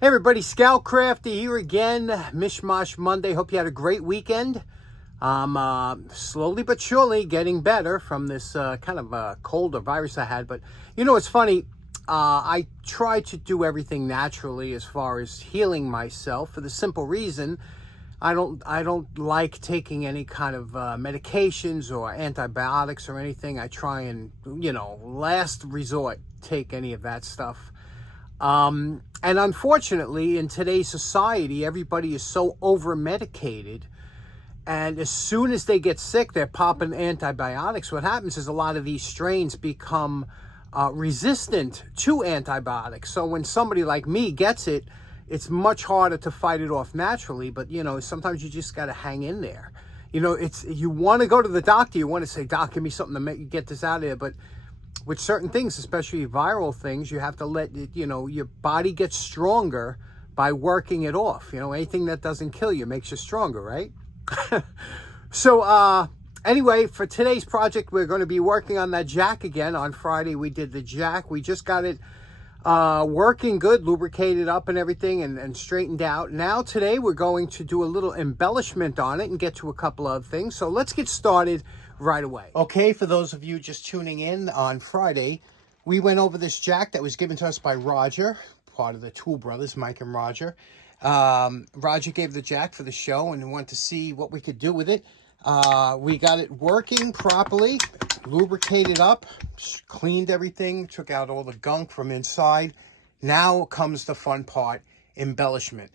Hey everybody, Scout Crafty here again. Mishmash Monday. Hope you had a great weekend. I'm slowly but surely getting better from this kind of cold or virus I had. But you know, it's funny. I try to do everything naturally as far as healing myself for the simple reason I don't like taking any kind of medications or antibiotics or anything. I try and, last resort, take any of that stuff. And unfortunately, in today's society, everybody is so over medicated. And as soon as they get sick, they're popping antibiotics. What happens is a lot of these strains become resistant to antibiotics. So when somebody like me gets it, it's much harder to fight it off naturally. But, sometimes you just got to hang in there. You want to go to the doctor. You want to say, Doc, give me something to make, get this out of there. But with certain things, especially viral things, you have to let it, your body get stronger by working it off. Anything that doesn't kill you makes you stronger, right? So anyway, for today's project, we're going to be working on that jack again. On Friday, we did the jack. We just got it working good, lubricated up and everything, and straightened out. Now today, we're going to do a little embellishment on it and get to a couple of things. So let's get started right away. Okay, for those of you just tuning in, on Friday, we went over this jack that was given to us by Roger, part of the Tool Brothers, Mike and Roger. Roger gave the jack for the show and wanted to see what we could do with it. We got it working properly, lubricated up, cleaned everything, took out all the gunk from inside. Now comes the fun part, embellishment.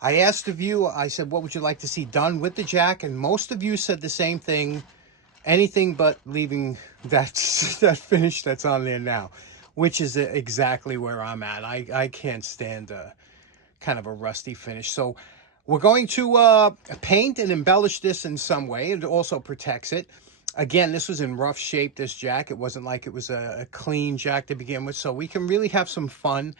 I asked of you, I said, what would you like to see done with the jack? And most of you said the same thing, anything but leaving that finish that's on there now, which is exactly where I'm at. I can't stand kind of a rusty finish. So we're going to paint and embellish this in some way. It also protects it. Again, this was in rough shape, this jack. It wasn't like it was a clean jack to begin with. So we can really have some fun.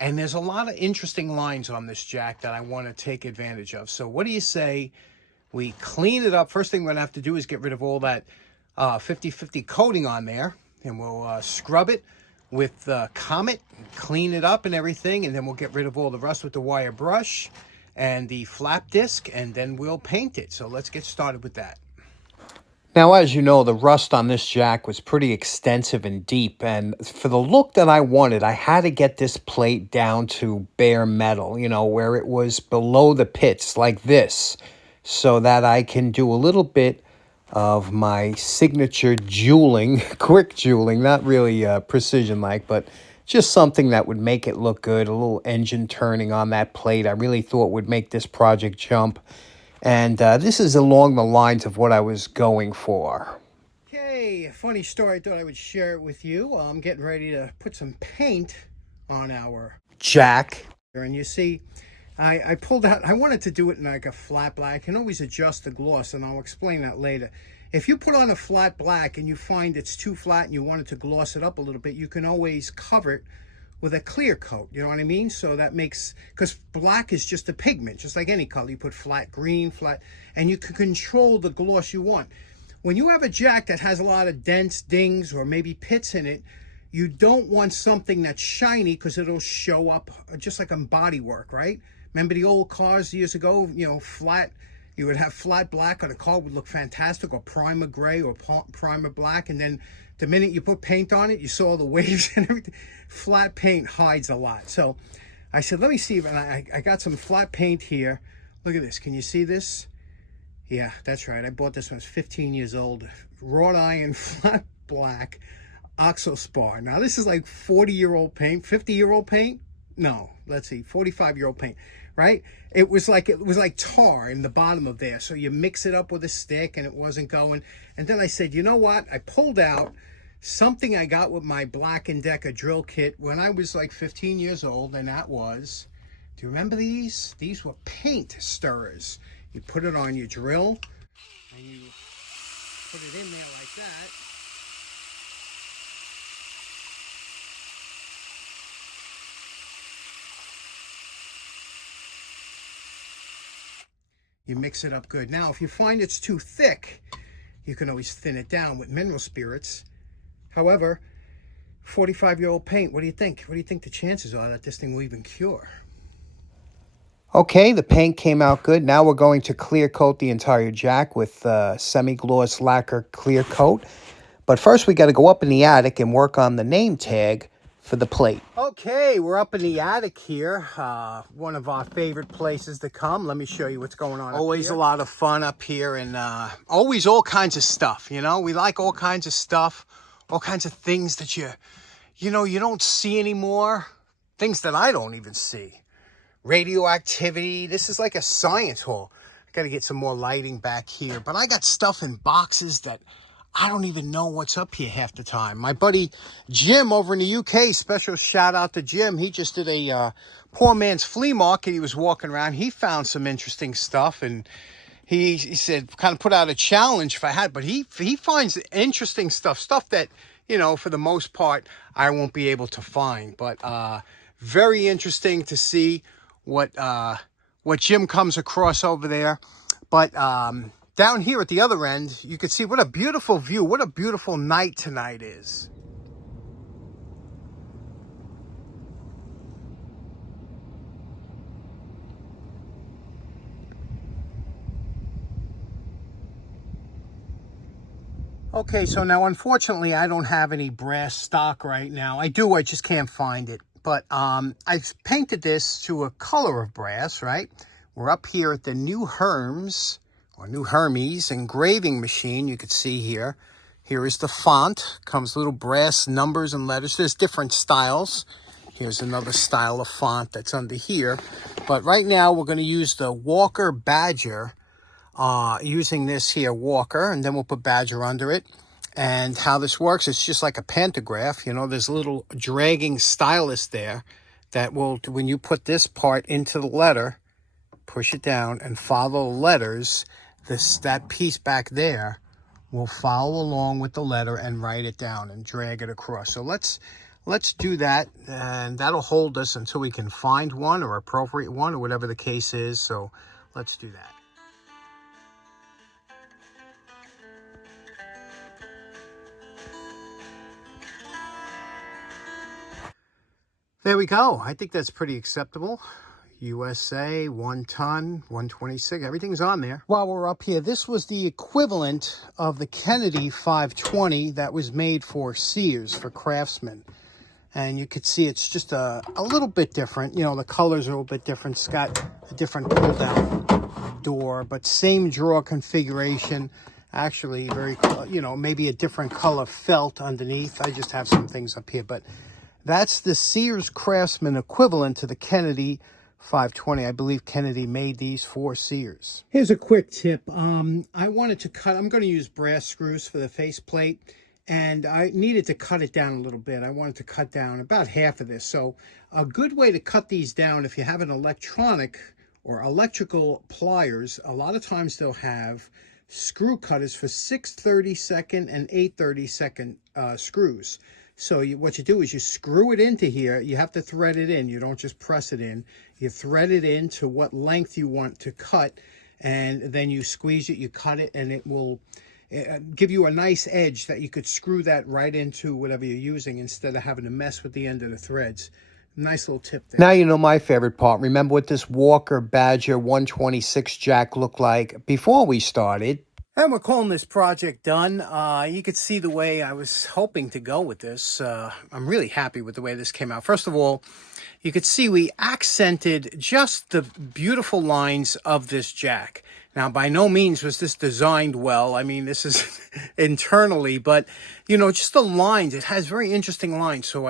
And there's a lot of interesting lines on this jack that I want to take advantage of. So what do you say we clean it up? First thing we're going to have to do is get rid of all that 50-50 coating on there. And we'll scrub it with Comet, clean it up and everything, and then we'll get rid of all the rust with the wire brush and the flap disc, and then we'll paint it. So let's get started with that. Now, as you know, the rust on this jack was pretty extensive and deep, and for the look that I wanted, I had to get this plate down to bare metal, where it was below the pits like this, so that I can do a little bit of my signature jeweling, quick jeweling, not really precision-like, but just something that would make it look good, a little engine turning on that plate. I really thought would make this project jump. And this is along the lines of what I was going for. Okay, funny story. I thought I would share it with you. I'm getting ready to put some paint on our jack. And you see, I pulled out, I wanted to do it in like a flat black. I can always adjust the gloss, and I'll explain that later. If you put on a flat black and you find it's too flat and you wanted to gloss it up a little bit, you can always cover it with a clear coat, you know what I mean? So that makes, because black is just a pigment, just like any color. You put flat green, flat, and you can control the gloss you want. When you have a jack that has a lot of dents, dings, or maybe pits in it, you don't want something that's shiny because it'll show up just like on bodywork, right? Remember the old cars years ago, flat, you would have flat black on a car, would look fantastic, or primer gray or primer black, and then the minute you put paint on it, you saw the waves and everything. Flat paint hides a lot. So I said, let me see if I got some flat paint here. Look at this. Can you see this? Yeah, that's right. I bought this when I was 15 years old. Wrought iron, flat black, Ox-O-Spar. Now this is like 40-year-old paint, 50-year-old paint. No, let's see, 45-year-old paint, right? It was like tar in the bottom of there. So you mix it up with a stick and it wasn't going. And then I said, you know what? I pulled out something I got with my Black & Decker drill kit when I was like 15 years old, and that was, do you remember these? These were paint stirrers. You put it on your drill and you put it in there like that. You mix it up good. Now, if you find it's too thick, you can always thin it down with mineral spirits. However, 45-year-old paint, what do you think? What do you think the chances are that this thing will even cure? Okay, the paint came out good. Now we're going to clear coat the entire jack with semi-gloss lacquer clear coat. But first we got to go up in the attic and work on the name tag for the plate. Okay, we're up in the attic here. One of our favorite places to come. Let me show you what's going on. Always a lot of fun up here, and always all kinds of stuff, you know? We like all kinds of stuff, all kinds of things that you don't see anymore. Things that I don't even see. Radioactivity. This is like a science hall. I got to get some more lighting back here. But I got stuff in boxes that I don't even know what's up here half the time. My buddy Jim over in the UK, special shout out to Jim. He just did a poor man's flea market. He was walking around. He found some interesting stuff, and he said, kind of put out a challenge if I had. But he finds interesting stuff that, for the most part, I won't be able to find. But very interesting to see what Jim comes across over there. But down here at the other end, you can see what a beautiful view, what a beautiful night tonight is. Okay, so now unfortunately I don't have any brass stock right now. I do, I just can't find it. But I've painted this to a color of brass, right? We're up here at the New Hermes engraving machine. You can see here. Here is the font. Comes little brass numbers and letters. There's different styles. Here's another style of font that's under here. But right now we're going to use the Walker Badger. Using this here, Walker, and then we'll put Badger under it. And how this works, it's just like a pantograph. There's a little dragging stylus there that will, when you put this part into the letter, push it down and follow letters, that piece back there will follow along with the letter and write it down and drag it across. So let's do that, and that'll hold us until we can find one or appropriate one or whatever the case is. So let's do that. There we go. I think that's pretty acceptable. USA, 1 ton, 126, everything's on there. While we're up here, this was the equivalent of the Kennedy 520 that was made for Sears, for Craftsman. And you could see it's just a little bit different. The colors are a little bit different. It's got a different pull-down door, but same drawer configuration. Actually, very, maybe a different color felt underneath. I just have some things up here, but that's the Sears Craftsman equivalent to the Kennedy 520. I believe Kennedy made these for Sears. Here's a quick tip. I wanted to cut, I'm going to use brass screws for the faceplate, and I needed to cut it down a little bit. I wanted to cut down about half of this. So a good way to cut these down, if you have an electronic or electrical pliers, a lot of times they'll have screw cutters for 6/32 and 8/32 screws. So what you do is you screw it into here. You have to thread it in. You don't just press it in. You thread it in to what length you want to cut, and then you squeeze it, you cut it, and it will give you a nice edge that you could screw that right into whatever you're using instead of having to mess with the end of the threads. Nice little tip there. Now you know my favorite part. Remember what this Walker Badger 126 jack looked like before we started? And we're calling this project done. You could see the way I was hoping to go with this. I'm really happy with the way this came out. First of all, you could see we accented just the beautiful lines of this jack. Now, by no means was this designed well. I mean, this is internally, but, just the lines. It has very interesting lines. So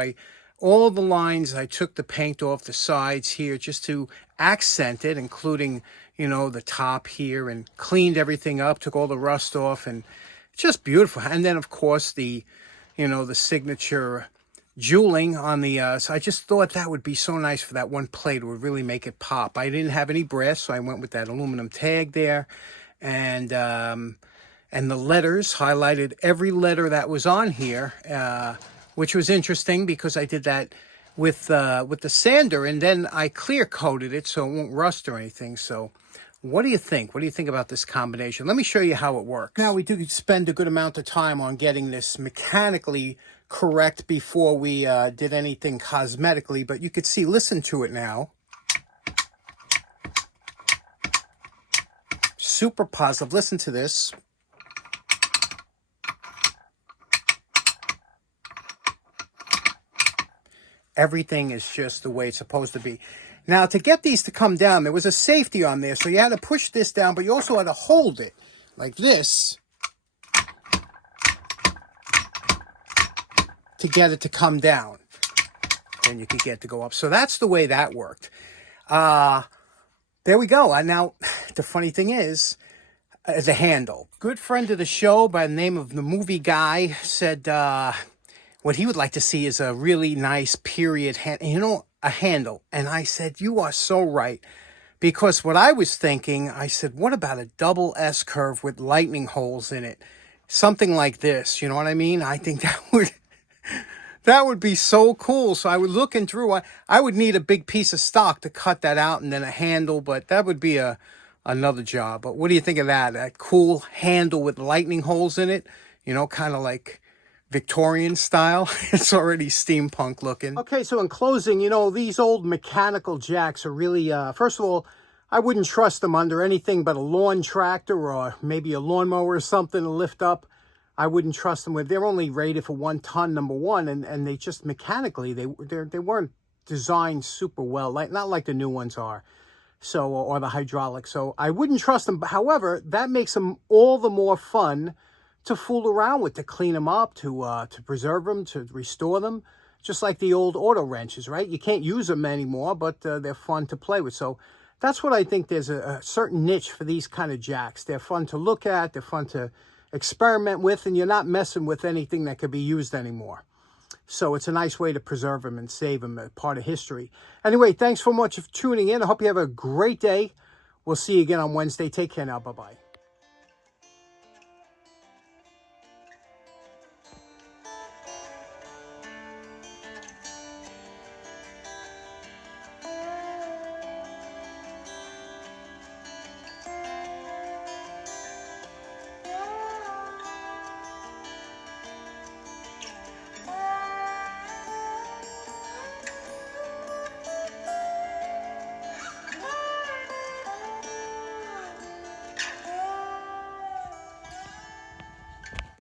all the lines, I took the paint off the sides here just to accent it, including, the top here, and cleaned everything up, took all the rust off, and just beautiful. And then, of course, the signature jeweling on the, so I just thought that would be so nice for that one plate. It would really make it pop. I didn't have any brass, so I went with that aluminum tag there. And the letters, highlighted every letter that was on here, which was interesting because I did that with the sander, and then I clear coated it so it won't rust or anything. So what do you think? What do you think about this combination? Let me show you how it works. Now, we do spend a good amount of time on getting this mechanically correct before we did anything cosmetically, but you could see, listen to it now. super positive. Listen to this. Everything is just the way it's supposed to be. Now, to get these to come down, there was a safety on there. So you had to push this down, but you also had to hold it like this to get it to come down. Then you could get it to go up. So that's the way that worked. There we go. Now, the funny thing is, the handle. Good friend of the show by the name of the Movie Guy said what he would like to see is a really nice period a handle. And I said, you are so right. Because what I was thinking, I said, what about a double S curve with lightning holes in it? Something like this, you know what I mean? I think that would be so cool. So I was looking through. I would need a big piece of stock to cut that out and then a handle, but that would be another job. But what do you think of that? A cool handle with lightning holes in it, kind of like Victorian style. It's already steampunk looking. Okay, so in closing, these old mechanical jacks are really, first of all, I wouldn't trust them under anything but a lawn tractor or maybe a lawnmower or something to lift up. I wouldn't trust them with. They're only rated for 1 ton, number one, and they just mechanically they weren't designed super well, not like the new ones are. So or the hydraulics. So I wouldn't trust them. However, that makes them all the more fun to fool around with, to clean them up, to preserve them, to restore them, just like the old auto wrenches, right? You can't use them anymore, but they're fun to play with. So that's what I think. There's a certain niche for these kind of jacks. They're fun to look at. They're fun to experiment with, and you're not messing with anything that could be used anymore. So it's a nice way to preserve them and save them, a part of history. Anyway, thanks so much for tuning in. I hope you have a great day. We'll see you again on Wednesday. Take care now. Bye-bye.